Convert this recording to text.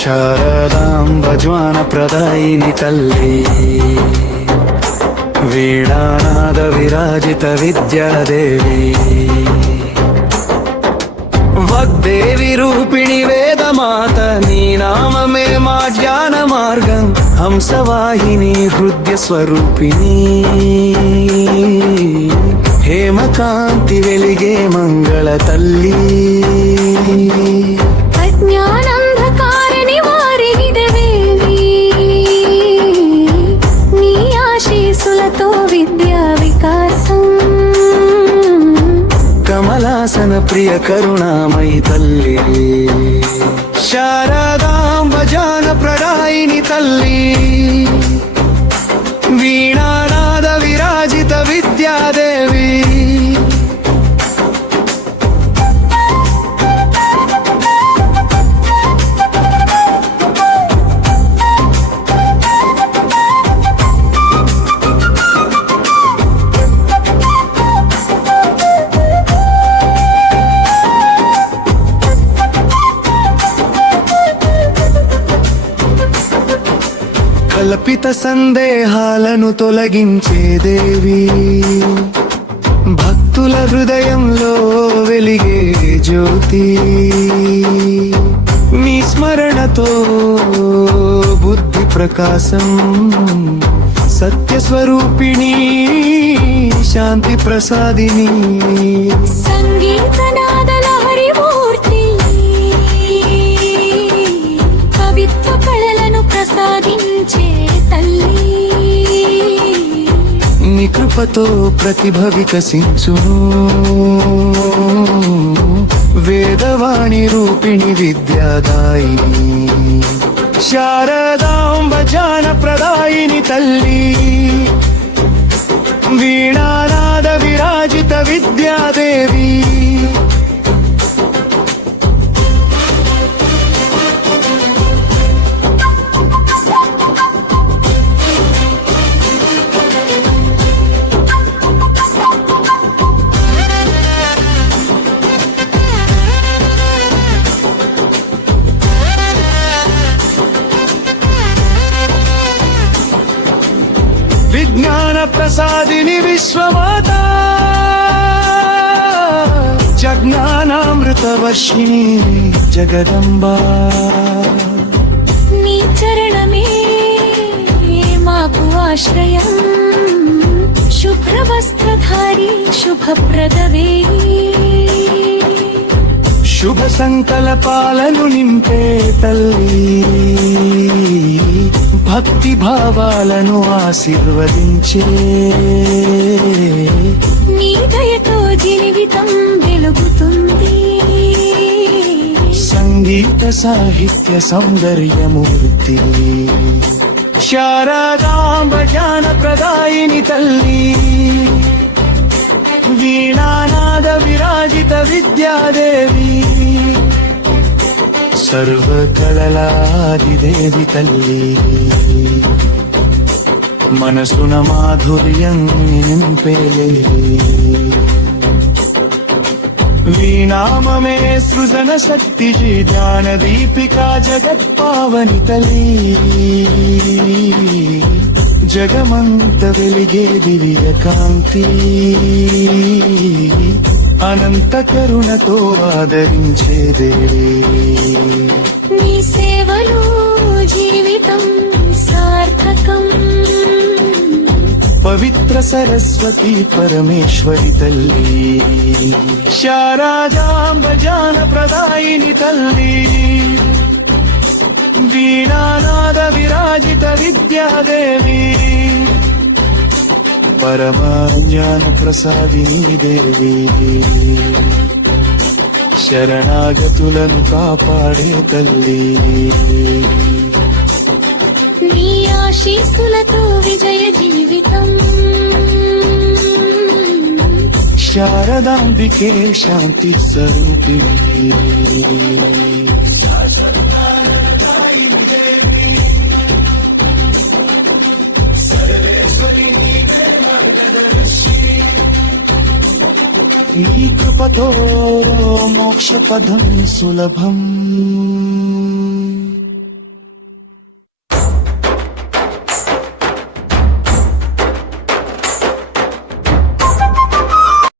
శారదాంబ జ్ఞానప్రదాయిని తల్లి వీణానాద విరాజిత విద్యాదేవి వాగ్దేవి రూపిణి వేదమాత నీ నామమే మా జ్ఞాన మార్గం హంసవాహిని హృదయ స్వరూపిణి హేమకాంతి వెలిగే మంగళ తల్లి కమలాసన ప్రియ కరుణామయి తల్లి శారదాంబ జాన ప్రదాయిని తల్లి వీణానాద విరాజిత విద్యాదేవి కల్పిత సందేహాలను తొలగించే దేవి భక్తుల హృదయంలో వెలిగే జ్యోతి నీ స్మరణతో బుద్ధి ప్రకాశం సత్య స్వరూపిణి శాంతి ప్రసాదిని సంగీత నాదల హరిమూర్తి కవిత్వ కళలను ప్రసాదించే తల్లి నీ కృపతో ప్రతిభ వికసించు వేదవాణి రూపిణి విద్యాదాయిని శారదాంబ జాన ప్రదాయిని తల్లి వీణానాద విరాజిత విద్యాదేవి విజ్ఞాన ప్రసాదిని విశ్వమాత జజ్ఞానామృత వర్షిణి జగదంబా నీ చరణమే మాకు ఆశ్రయం శుభ్ర వస్త్రధారి శుభప్రదవే శుభ సంకల్పాలను నింపే తల్లి భక్తి భావాలను ఆశీర్వదించే నీ దయతో జీవితం వెలుగుతుంది సంగీత సాహిత్య సౌందర్యమూర్తి శారదాంబ జాన ప్రదాయిని తల్లి వీణానాద విరాజిత విద్యాదేవి సర్వకళలాదిదేవి తల్లి మనసున మాధుర్యం నింపేలే వీణామమే సృజన శక్తి జ్ఞాన దీపికా జగత్ పావని తల్లి జగమంత వెలిగే దివ్య కాంతి అనంత కరుణతో ఆదరించే దేవి నీ సేవలో జీవితం సార్థకం పవిత్ర సరస్వతి పరమేశ్వరి తల్లి శారదాంబ జాన ప్రదాయిని తల్లి వీణానాద విరాజిత విద్యాదేవి పరమజ్ఞాన ప్రసాదిని దేవి శరణాగతులను కాపాడే తల్లి నీ ఆశీస్సులతో విజయ జీవితం శారదాంబికే శాంతి స్వరూపిణి నీ కృపతో మోక్షపదం సులభం